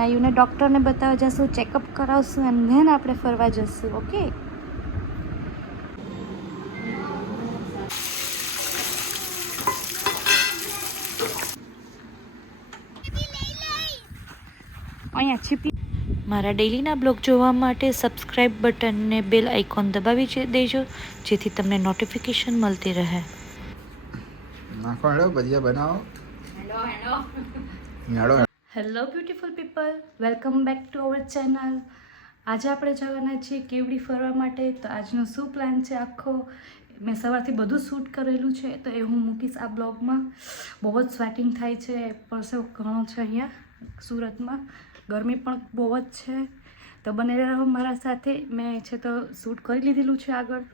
નાયુને ડૉક્ટરને બતાવવા જશું, ચેકઅપ કરાવશું અને ધેન આપણે ફરવા જશું. ઓકે. અહીંયા છીપી મારા ડેઈલીના બ્લોગ જોવા માટે સબસ્ક્રાઈબ બટનને બેલ આઇકોન દબાવી દેજો, જેથી તમને નોટિફિકેશન મળતી રહે. નાખો હેડો ભજીયા બનાવો. હેડો. Hello beautiful people, welcome back to our channel. આજે આપણે જવાના છીએ કેવડી ફરવા માટે. તો આજનો શું પ્લાન છે આખો, મેં સવારથી બધું શૂટ કરેલું છે, તો એ હું મૂકીશ આ બ્લોગમાં. બહુ જ સ્વેટિંગ થાય છે, પરસેવો ઘણો છે અહીંયા સુરતમાં, ગરમી પણ બહુ જ છે. તો બને રહો મારા સાથે. મેં છે તો શૂટ કરી લીધેલું છે આગળ.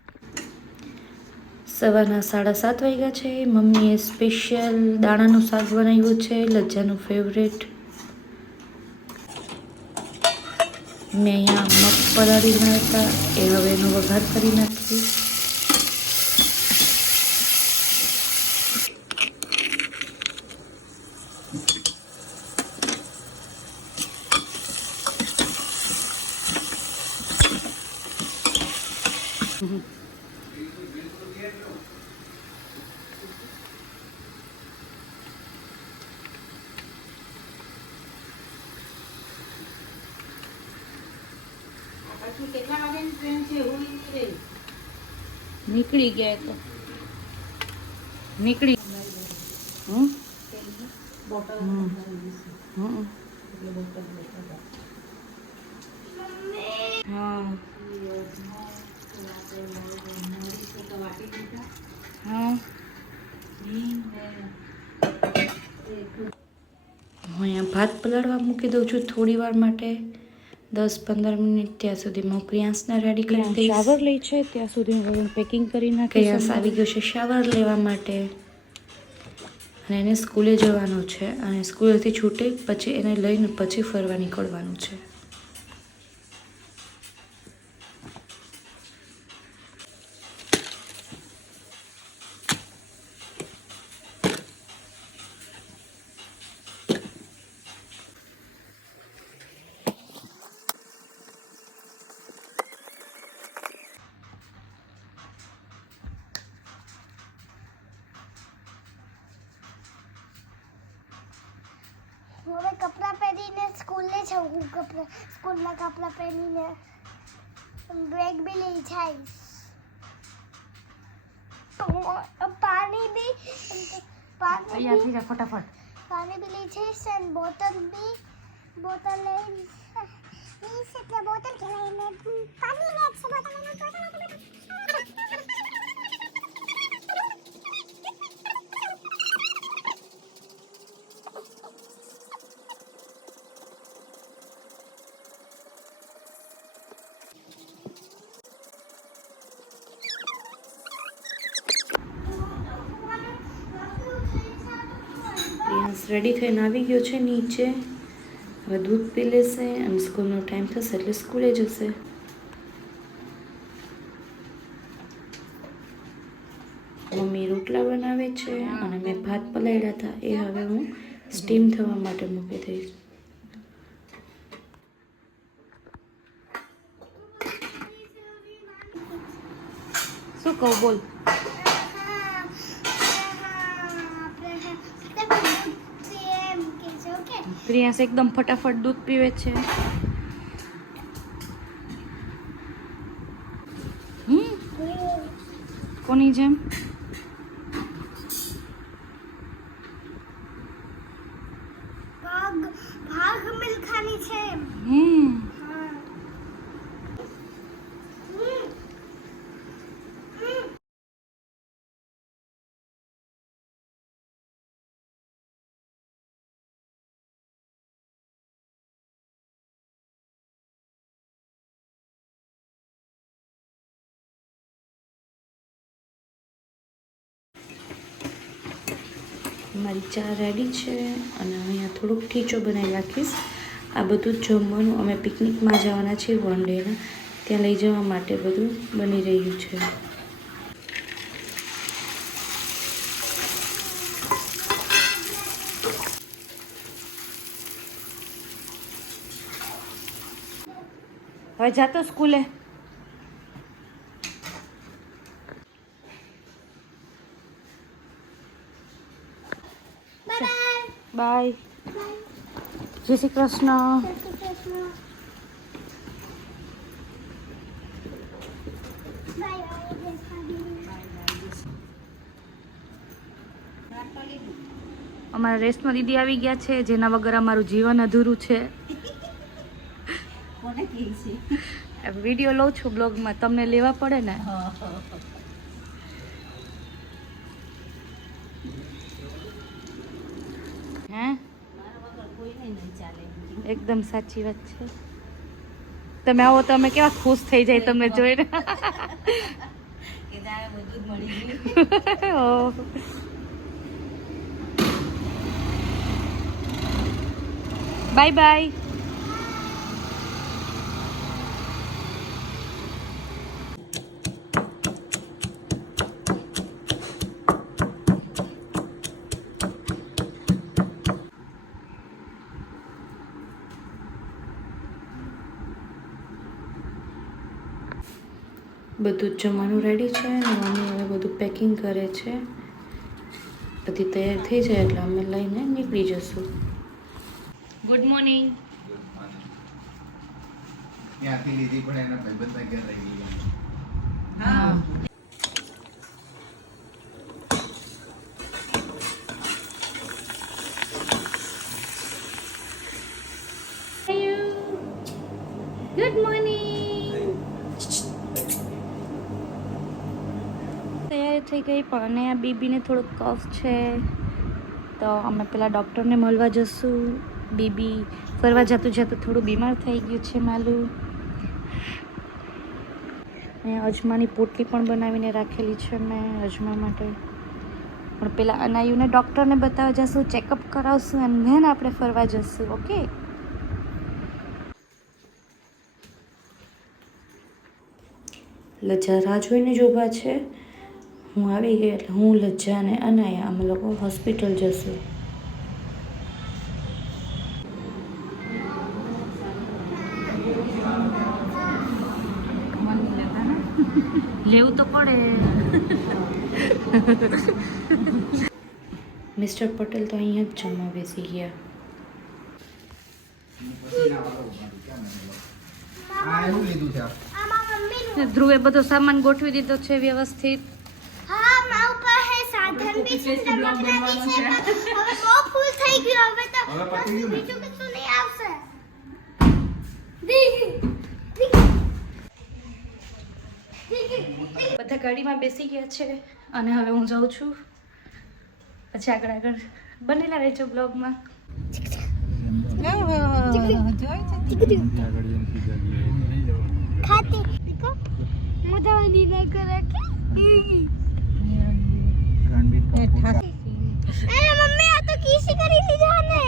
સવારના 7:30 વાગ્યા છે. મમ્મીએ સ્પેશિયલ દાણાનું શાક બનાવ્યું છે, લજ્જાનું ફેવરેટ. મેં અહીંયા મગ પલાળીના હતા, એ હવે એનો વઘાર કરી નાખી. નીકળી ગયા તો નીકળી. હું અહીંયા ભાત પલાળવા મૂકી દઉં છું થોડી વાર માટે, 10-15 મિનિટ. ત્યાં સુધીમાં હું પ્રિયાંશને રેડી કરી દઈશ. શાવર લઈ છે ત્યાં સુધી હું પેકિંગ કરી નાખીશ. પ્રિયાંશ આવી ગયો છે શાવર લેવા માટે, અને એને સ્કૂલે જવાનું છે, અને સ્કૂલેથી છૂટે પછી એને લઈને પછી ફરવા નીકળવાનું છે. હવે કપડાં પહેરીને સ્કૂલે જવું, સ્કૂલના કપડાં પહેરીને બેગ બી લઈ જઈશ. પાણી બી ફટાફટ પાણી બી લઈ જઈશ, અને બોટલ લઈ એટલે બોટલ ખેલાઈને પાણી લે છે બોટલ. રેડી થઈને આવી ગયો છે નીચે. હવે દૂધ પી લેશે અને સ્કૂલનો ટાઈમ થશે એટલે સ્કૂલે જશે. મમ્મી રોટલા બનાવે છે અને મેં ભાત પલાળ્યા હતા, એ હવે હું સ્ટીમ થવા માટે મૂકી દઈશ. શું કહું બોલ. પ્રિયાંશ એકદમ ફટાફટ દૂધ પીવે છે. કોની જેમ? ભાગ મિલ્ખાની છે. મારી ચા રેડી છે, અને અહીંયા થોડુંક ઠીચો બનાવી રાખીશ. આ બધું જ જમવાનું અમે પિકનિકમાં જવાના છીએ વન ડેના, ત્યાં લઈ જવા માટે બધું બની રહ્યું છે. હવે જાતો સ્કૂલે. Bye bye. જય શ્રી કૃષ્ણ. અમારા રેસ્ટમાં દીદી આવી ગયા છે, જેના વગર અમારું જીવન અધૂરું છે. વિડીયો લઉં છું બ્લોગમાં, તમને લેવા પડે ને. હે એકદમ સાચી વાત છે. તમે આવો તો અમે કેવા ખુશ થઈ જાય તમને જોઈને. ઓહ. Bye bye. બધું જ જમવાનું રેડી છે અને મમ્મી હવે બધું પેકિંગ કરે છે. બધી તૈયાર થઈ જાય એટલે અમે લઈને નીકળી જશું. Good morning. ત્યાંથી લીધી પણ એના ભાઈબંધના ઘેર રહી ગઈ. હા. Good morning. તૈયાર થઈ ગઈ પણ અને આ બેબીને થોડોક કફ છે તો અમે પેલા ડૉક્ટરને મળવા જશું. બેબી ફરવા જતું જતું થોડું બીમાર થઈ ગયું છે માલું. અજમાની પોટલી પણ બનાવીને રાખેલી છે મેં અજમા માટે. પણ પેલા અનાયુને ડૉક્ટરને બતાવવા જશું, ચેકઅપ કરાવશું અને ધેન આપણે ફરવા જશું. ઓકે. લજ્જા રાહ જોઈને જ ઊભા છે. હું આવી ગઈ એટલે હું, લજ્જા અને અનાયા અમે લોકો હોસ્પિટલ જશું. લેવું તો પડે. મિસ્ટર પટેલ તો અહીંયા જ જમવા બેસી ગયા. આ એવું લીધું છે આમાં મમ્મીનું ધ્રુવે બધો સામાન ગોઠવી દીધો છે વ્યવસ્થિત. હા મારા ઉપર હે સાધન બી છે ચમકના બી છે પણ હવે બહુ ફૂલ થઈ ગયું હવે તો હવે પતી ગયું ને? બીજું કશું નહીં આવશે બધા ગાડીમાં બેસી ગયા છે અને હવે હું જાઉં છું. પછી આગળ બનેલા રહેજો બ્લોગમાં. ખાતી देखो मुझे नीला कलर की अरे मम्मी आ तो किसी करी थी जाने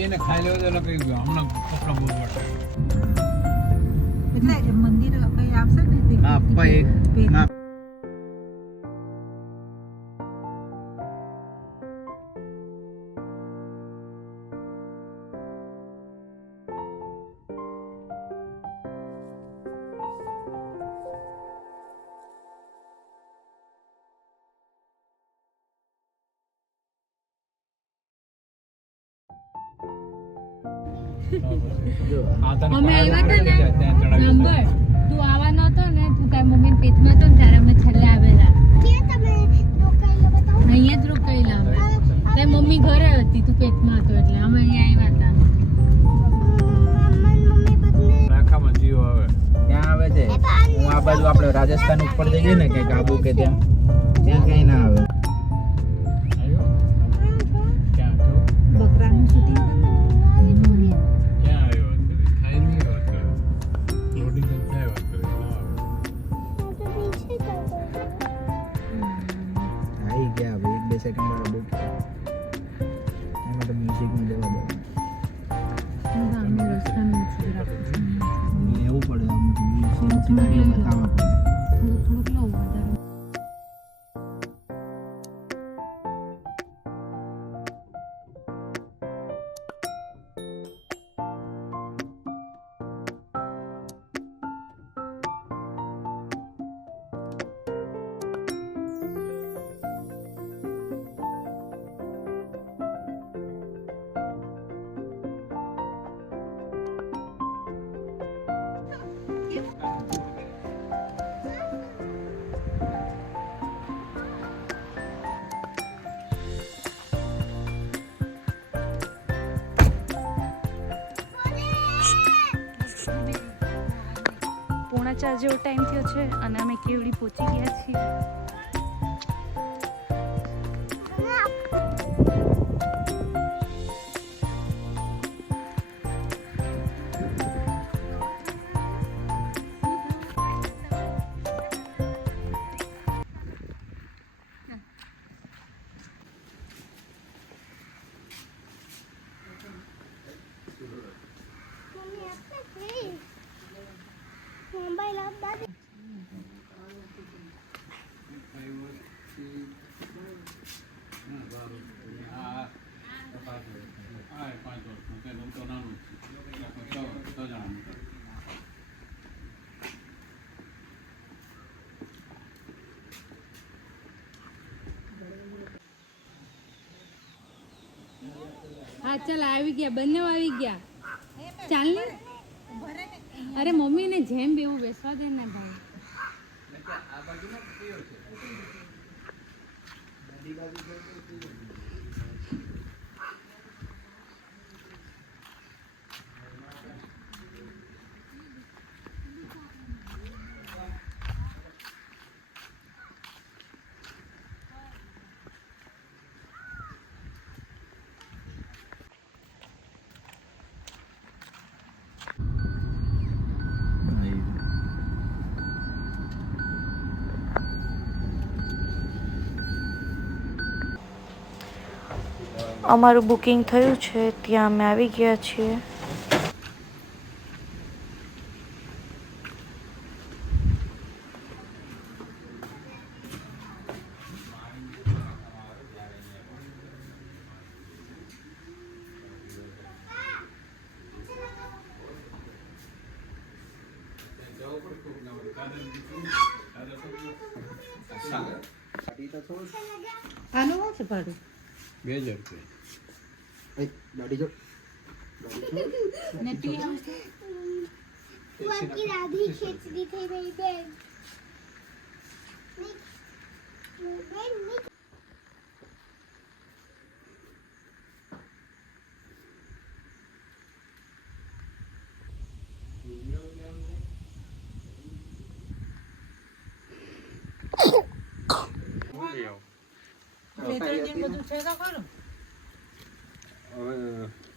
એને ખાઈ લેવું તો એને કહી ગયું હમણાં કપડા બહુ વટાય એટલે મંદિર કઈ આવશે ને તે ના પપ્પા એક ના અમે આવ્યા હતા ને નંબર તું આવવાનો હતો ને તું તારી મમ્મી પેટમાં હતો ને ત્યારે અમે છેલ્લે આવેલા ક્યાં તમે રોકાયેલા બતાવો અહીંયા જ રોકાયેલા અમે તારી મમ્મી ઘરે હતી તું પેટમાં હતો એટલે અમે અહીંયા આવ્યા મમ્મી બદલે રાખામાં જીવ આવે ત્યાં આવે છે હું આ બાજુ આપણે રાજસ્થાન ઉપર જઈએ ને કંઈક આબુ કે ત્યાં કઈ ના આવે આવ્યો ક્યાં હતો બકરાનું શૂટિંગ ક્યાં આવ્યો અત્યારે થાય નહીં અત્યારે લોડિંગ જ થાય અત્યારે ના આવે આવી ગયા હવે 1-2 સેકન્ડ વાળા બુક એમાં તો મ્યુઝિકમાં જવા દો અમે રસ્તામાં છીએ લેવું પડે અમુક મ્યુઝિક બતાવવા પડે થોડુંક લો વધારે પોણા 4 જેવો ટાઈમ થયો છે અને અમે કેવડી પહોંચી ગયા છીએ મમ્મી આપને પ્લીઝ મોબાઈલ આપ દાદી હા ચાલ આવી ગયા બંને આવી ગયા ચાલ ને અરે મમ્મીને જેમ બેવું બેસવા દે ને ભાઈ અમારું બુકિંગ થયું છે ત્યાં અમે આવી ગયા છીએ આનું શું છે ભાડું 2000 રૂપિયા ગાડી જો बाकी राधी खींचती थी मेरी बहन બધું છે તો ખરું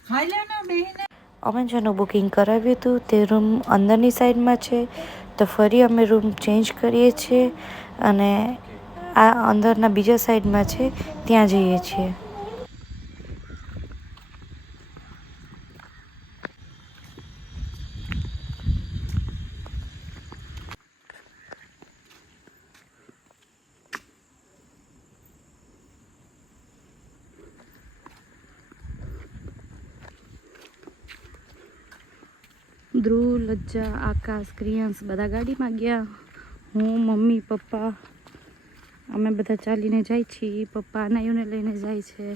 ખાઈ લે ને બેહીને અમે જેનું બુકિંગ કરાવ્યું હતું તે રૂમ અંદરની સાઈડમાં છે તો ફરી અમે રૂમ ચેન્જ કરીએ છીએ અને આ અંદરના બીજા સાઈડમાં છે ત્યાં જઈએ છીએ ધ્રુવ, લજ્જા, આકાશ, ક્રિયાંશ બધા ગાડીમાં ગયા. હું, મમ્મી, પપ્પા અમે બધા ચાલીને જાય છીએ. પપ્પા અનાયુને લઈને જાય છે.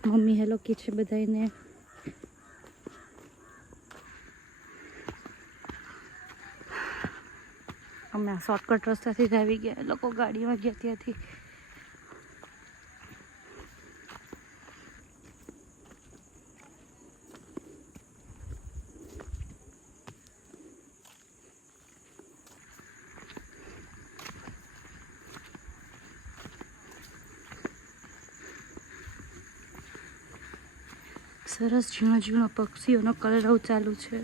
મમ્મી હેલો કે છે બધાને. અમે આ શોર્ટકટ રસ્તાથી જ આવી ગયા. એ લોકો ગાડીમાં ગયા ત્યાંથી. સરસ ઝીણો ઝીણો પક્ષીઓનો કલરવ ચાલુ છે.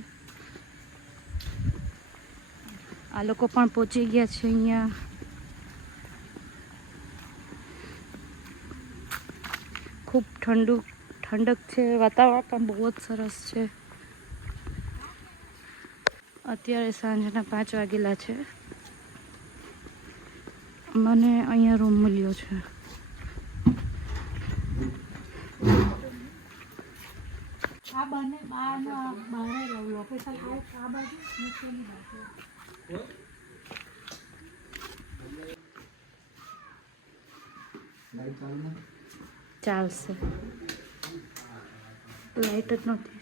આ લોકો પણ પહોંચી ગયા છે અહીંયા. ખૂબ ઠંડક છે. વાતાવરણ પણ બહુ જ સરસ છે. અત્યારે સાંજના 5 વાગેલા છે. મને અહીંયા રૂમ મળ્યો છે. આ બંને બહાર લોકેશન આ બાજુ નીચેની બાજુ. ચાલશે. લાઈટ જ નહોતી.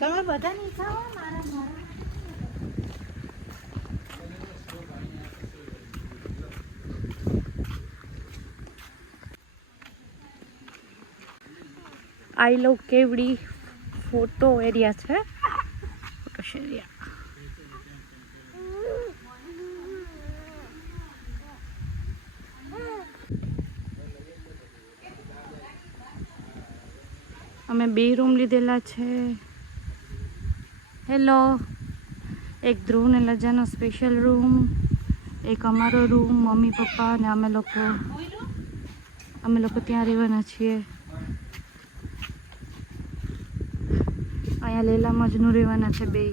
તમે બધા નહીં ખાઓ મારા આઈ લવ કેવડી ફોટો એરિયા છે. Photo area. અમે 2 રૂમ લીધેલા છે. હેલો. એક ધ્રુવ ને લજાનો સ્પેશિયલ રૂમ, એક અમારો રૂમ. મમ્મી પપ્પા ને અમે લોકો ત્યાં રહેવાના છીએ. અહીંયા લેલા મજનુ રહેવાના છે 2.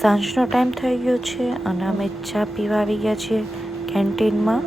સાંજનો ટાઈમ થઈ ગયો છે અને અમે ચા પીવા આવી ગયા છીએ કેન્ટીનમાં.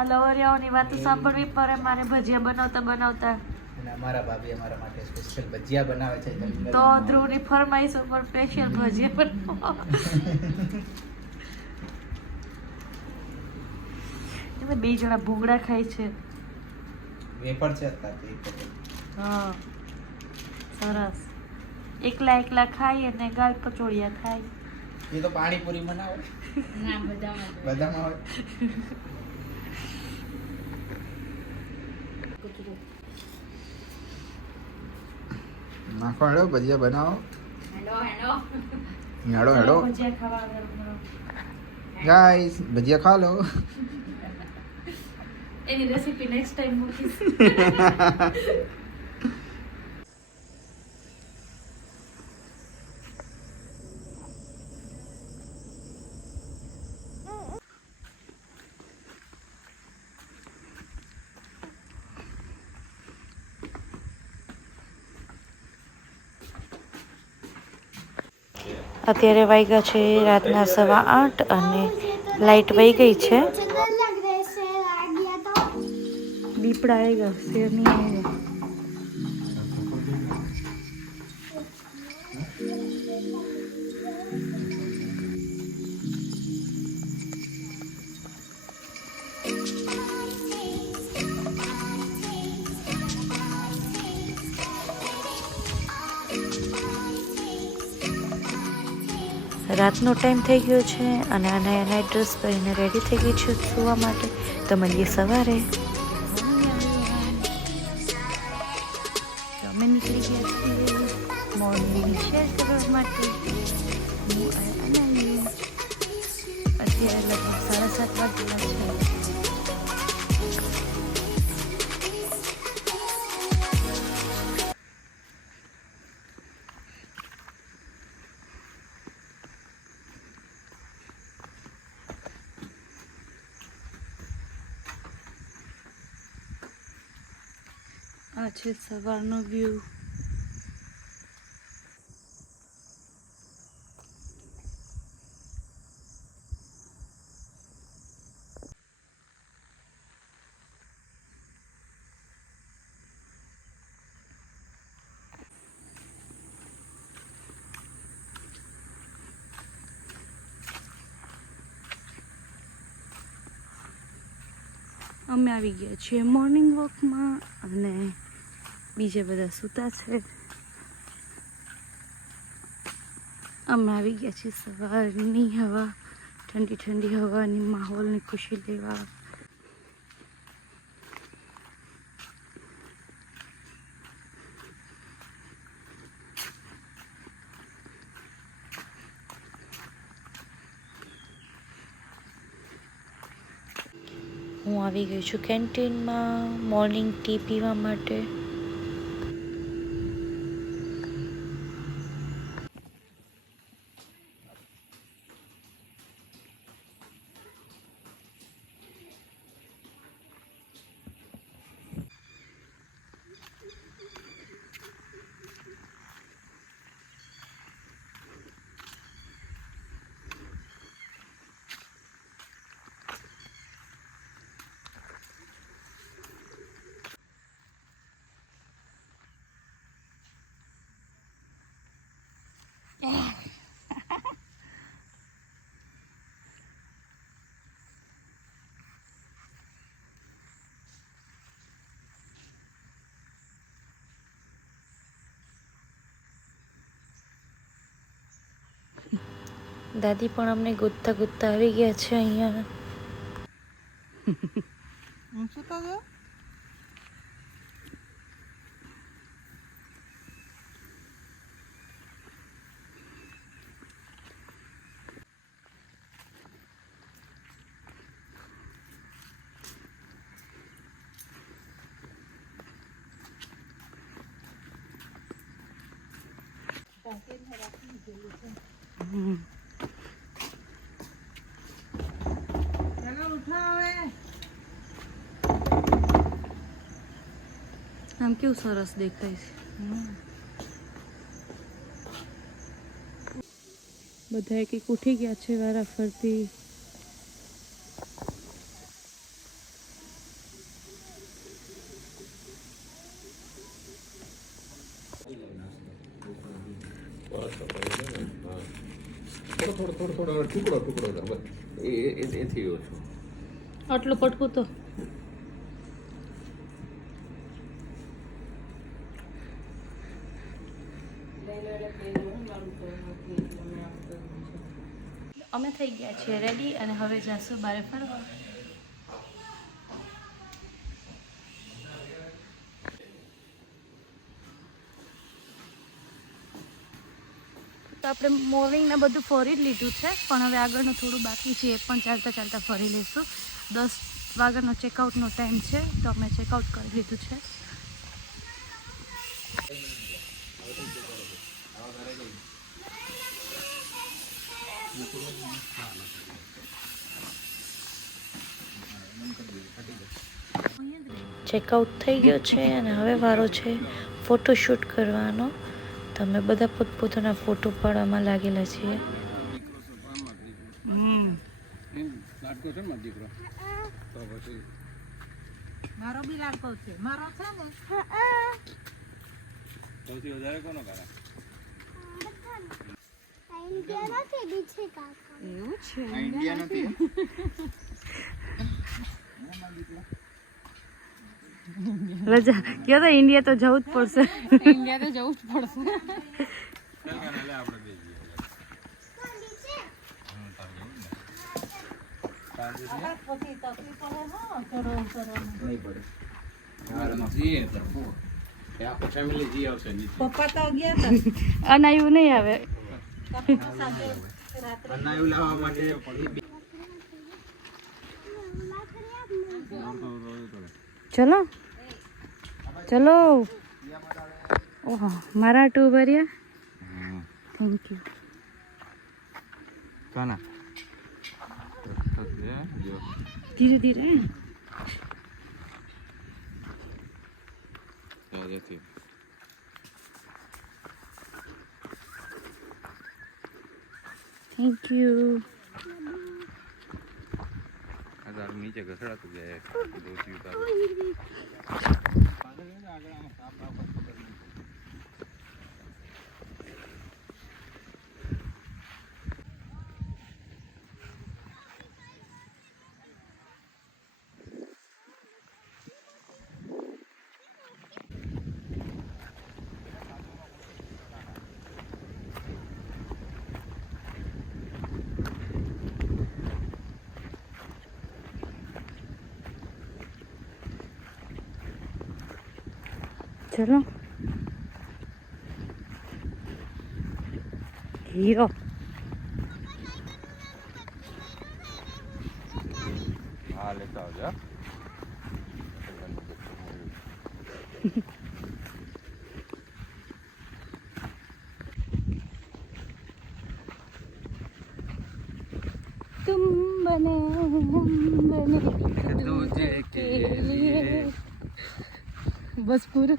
આ લવરિયાઓની વાતો સાંભળવી પડે મારે ભજીયા બનાવતા. અને અમારા ભાભી અમારા માટે સ્પેશિયલ ભજીયા બનાવે છે. તો ધ્રુવની ફરમાઈશ ઉપર સ્પેશિયલ ભજીયા બનાવો. તમે 2 જણા ભૂંગળા ખાય છે. વેફર છે અત્યારે. હા સરસ. એકલા ખાય અને ગાલ પચોળિયા ખાય. એ તો પાણીપુરી બનાવે. ના બધામાં હોય. નાખો હેડો ભજીયા બનાવો. હેડો ભજીયા ખાવા ગાઈસ ભજીયા ખા લો. એની રેસીપી નેક્સ્ટ ટાઈમ મૂકીશ. અત્યારે વાગ્યા છે રાતના 8:15 અને લાઇટ વહી ગઈ છે. सुंदर लग रहे हैं शेर आ गया तो દીપડા આવેગા શેર નહીં આવેગા. રાતનો ટાઈમ થઈ ગયો છે અને આ નાઇટ ડ્રેસ પહેરીને રેડી થઈ ગઈ છે સૂવા માટે. તો મળીએ સવારે. અમે નીકળી ગયા છીએ મોર્નિંગ શેર કરવા માટે. હું અનાવી અત્યારે લગભગ 7:30 વાગ્યા છે. આ છે સવારનો વ્યૂ. અમે આવી ગયા છીએ મોર્નિંગ વોકમાં અને બીજા બધા સૂતા છે. અમે આવી ગયા છીએ સવારની હવા, ઠંડી ઠંડી હવાની માહોલની ખુશી લેવા. હું આવી ગઈ છું કેન્ટીનમાં મોર્નિંગ ટી પીવા માટે. દાદી પણ અમને ગોતતા ગોતતા આવી ગયા છે અહીંયા. આમ કેવું સરસ દેખાય છે. બધા એક ઉઠી ગયા છે વારા ફરતી. થોડો ટુકડો બસ એથી ઓછો. આટલું પટકું તો અમે થઈ ગયા છીએ રેડી અને હવે જાશું બારે ફરવા. તો આપણે મોર્નિંગને બધું ફરી જ લીધું છે પણ હવે આગળનું થોડું બાકી છે એ પણ ચાલતા ચાલતા ફરી લઈશું. 10 વાગ્યાનો ચેકઆઉટનો ટાઈમ છે તો અમે ચેકઆઉટ કરી લીધું છે. ચેકઆઉટ થઈ ગયો છે અને હવે વારો છે ફોટોશૂટ કરવાનો. તો તો અમે બધા પોતપોતાના ફોટો પાડવામાં લાગેલા છીએ. લાડકો છે ને મારો દીકરો તો પછી મારો બી લાડકો છે. મારો છે ને સૌથી વધારે કોનો કાકા ઇન્ડિયા નથી બીજે કાકા. એવું છે. આ ઇન્ડિયા નથી રજા કયો તો ઇન્ડિયા તો જવું જ પડશે. ઇન્ડિયા તો જવું જ પડશે. ચાલ કાના લે આપણે બે જઈએ પછી તકલીફ પડે ચડો ચડવાનું. નહીં પડે હાલમાં જઈએ તો એ આખો ફેમિલી જી આવશે નીચે. પપ્પા તો ગયા હતા. અનાયું નહીં આવે. પપ્પા સાથે રાત્રે અનાયું લાવવા માટે ચલો ચલો. ઓહો મારા ટુ ભર્યા. Thank you. કાના ધીરે ધીરે. Thank you. નીચે ઘસડાતું જાય દોસ્તી ઉતાર ચલો હીરો. હા લેતા આવજો तुम बने हम बने दूजे के लिए बस पूरा.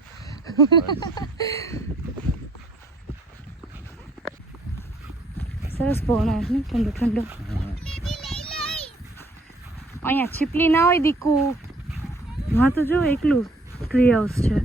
સરસ પવન આવે ને ઠંડો ઠંડો. અહીંયા છીપલી ના હોય દીકુ. હા તો જો એકલું ટ્રી હાઉસ છે.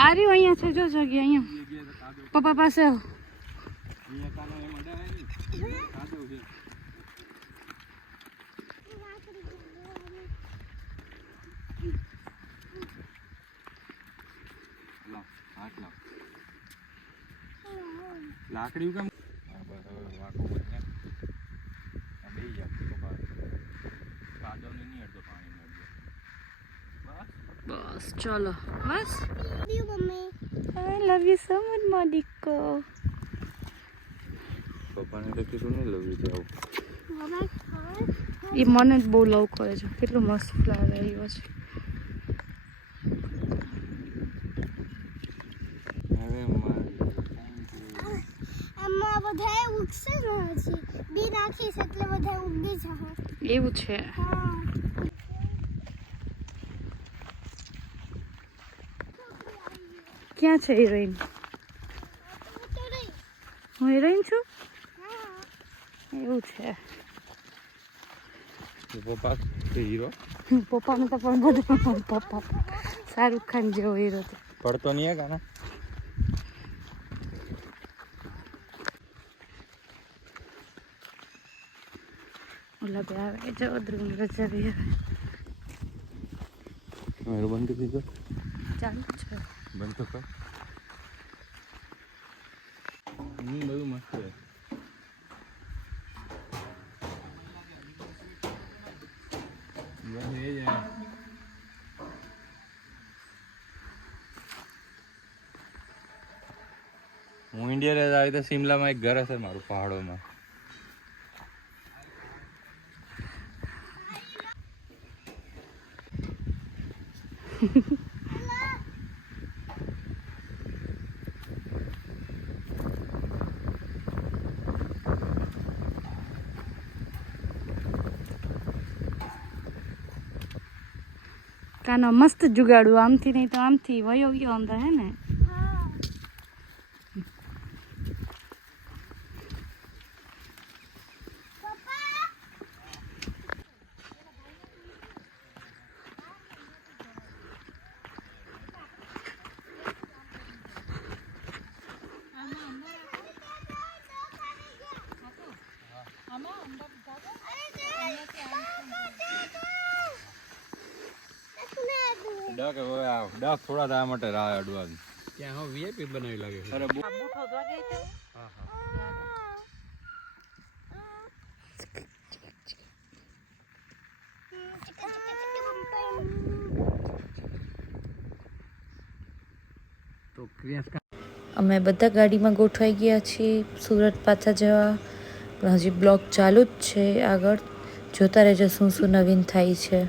આ રહ્યું અહીંયા છે જો જગ્યા અહીંયા પપ્પા પાસે. અહીંયા કાનો એમ અડાય નહીં કાદવ છે લાવ હાથ લાવ લાકડી કેમ બસ હવે વાકો બને આ બે જા તો કાદવ નહીં અડધો પાણી મળજો બસ ચલો બસ. Mummy I love you so much મોડિકો. પપ્પાને તો કીધું નહીં લવ યુ આવું એ મને જ બહુ લવ કરે છે. કેટલું મસ્ત ફ્લાવર આવ્યો છે. હવે મારી આમાં બધાએ ઉગશે ને હજી બી નાખીશ એટલે બધા ઉગી જશે. એવું છે. હા ક્યાં છે હિરોઈન? તો રહી. હું હિરોઈન છું. હા એવું છે. પપ્પા કે હીરો પપ્પાને તો પણ બધું પપ્પા શાહરુખ ખાન જેવો હીરો તો. પડતો નહીં કાના મારા બે આવે જો ધ્રુવ રજા બી આવે મારું બંધ કરી દો ચાલુ છે બંધ તો કર બધું મસ્ત છે બસ એ જ હું ઇન્ડિયા આવી તો શિમલામાં એક ઘર હશે મારું પહાડોમાં કાનો મસ્ત જુગાડું આમથી નહીં તો આમથી વયો ગયો અંદર હે ને ડક થોડા થયા માટે રાહ અડવા ત્યાં હવે વીઆઈપી બનાવી લાગે અરે બહુ અમે બધા ગાડીમાં ગોઠવાઈ ગયા છીએ સુરત પાછા જવા પણ હજી બ્લોગ ચાલુ જ છે આગળ જોતા રહેજો શું શું નવીન થાય છે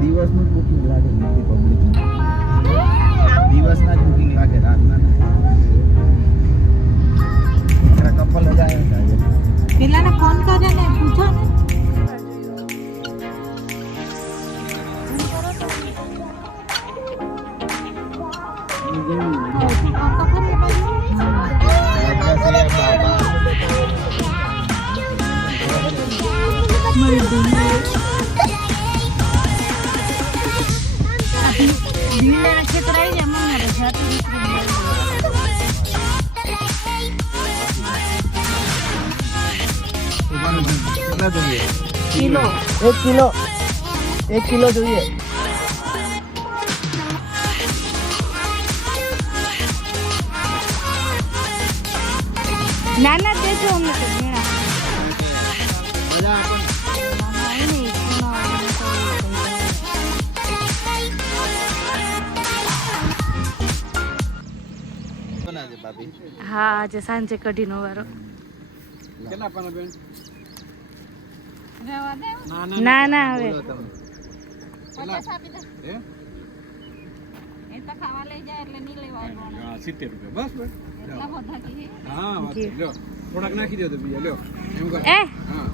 દિવસનું જ બુકિંગ લાગે મોટી પબ્લિક દિવસના જ બુકિંગ લાગે રાતના કપલ જ આવ્યા પેલાને ફોન કરે ને પૂછો ને કેટલા જોઈએ એક કિલો જોઈએ ના ના દેજો અમને તો ઝીણા હા આજે સાંજે કઢીનો વારો કેટલા પાના બેન ના ના હવે હે એ તો ખાવા લઈ જાય એટલે નહીં લેવા હા 70 રૂપિયા બસ બસ એટલા બધા કે હા વાત લ્યો થોડાક નાખી દો તો બીજા લ્યો એમ કર એ હા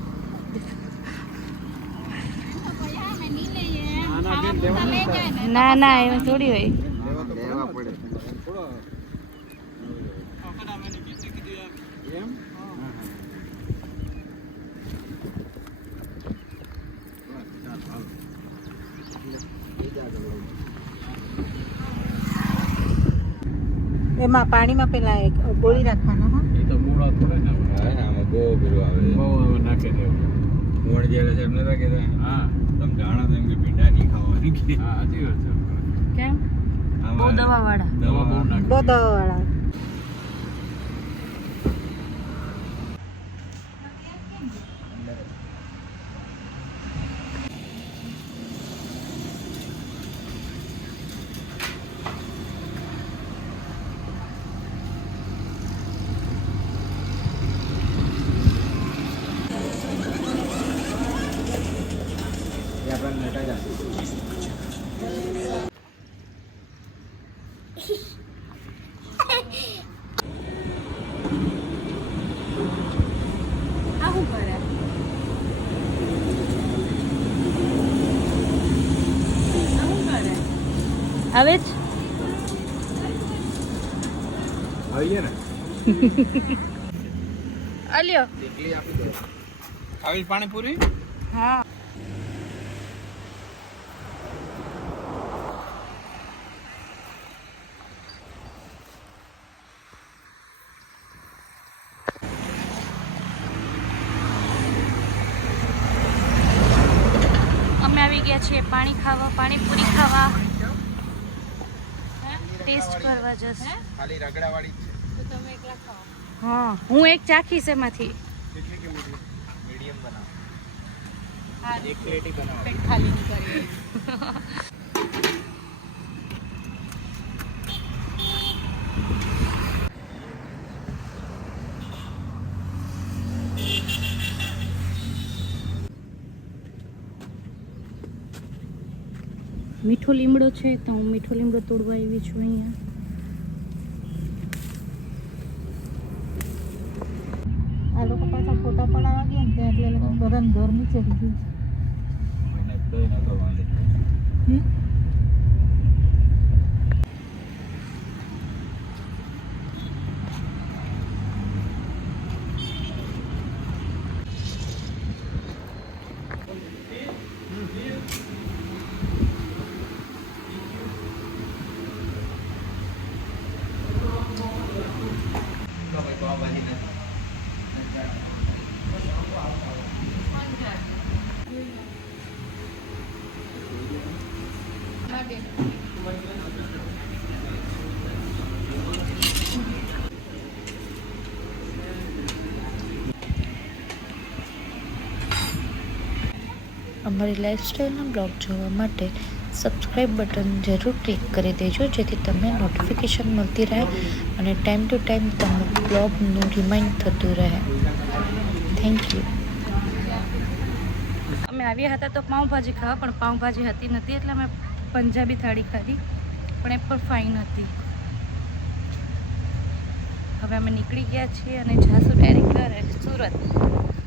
નહીં લઈએ ના બેન લેવા લઈ જાય ને ના ના એવું થોડી હોય લેવા પડે થોડો એમ એમાં પાણીમાં પેલા એક ગોળી રાખવાના હા એ તો મૂળા થોડા ના આવે ને આમાં બહુ પેલું આવે બહુ નાખે દે મૂળ જે છે એમને રાખે દે હા તમે જાણો તો એમ કે ભીંડા નહીં ખાવાની હા સાચી વાત છે કેમ બહુ દવા વાળા દવા બહુ નાખે બહુ દવાવાળા આવું કરે આવું કરે આવે જ આવી ગયા ને અલ્યો આવી પાણીપુરી હા અમે આવી ગયા છીએ પાણી ખાવા પાણીપુરી ખાવા ટેસ્ટ કરવા જશે ખાલી રગડાવાળી જ છે તો તમે એકલા ખાઓ. હા હું એક ચાખીશ એમાંથી કેટલી કે મીડિયમ બનાવો હા, એક પ્લેટ બનાવો પેટ ખાલી નહીં કરીએ. મીઠો લીમડો છે તો હું મીઠો લીમડો તોડવા આવી છું અહીંયા આ લોકો પાછા ફોટા પડાવવા ગયા ને ત્યાં એટલે એ લોકોને બધાને ગરમી ચડી ગઈ છે. મને તોય નતો વાંધો હમ? અમારી લાઈફસ્ટાઈલના બ્લોગ જોવા માટે સબસ્ક્રાઈબ બટન જરૂર ક્લિક કરી દેજો જેથી તમને નોટિફિકેશન મળતી રહે અને ટાઈમ ટુ ટાઈમ તમને બ્લોગનું રિમાઇન્ડ થતું રહે. Thank you. અમે આવ્યા હતા તો પાઉંભાજી ખાવા પણ પાઉંભાજી હતી નથી એટલે અમે પંજાબી થાળી ખાધી પણ એ પણ ફાઇન હતી હવે અમે નીકળી ગયા છીએ અને જાશું ડાયરેક્ટ ઘરે સુરત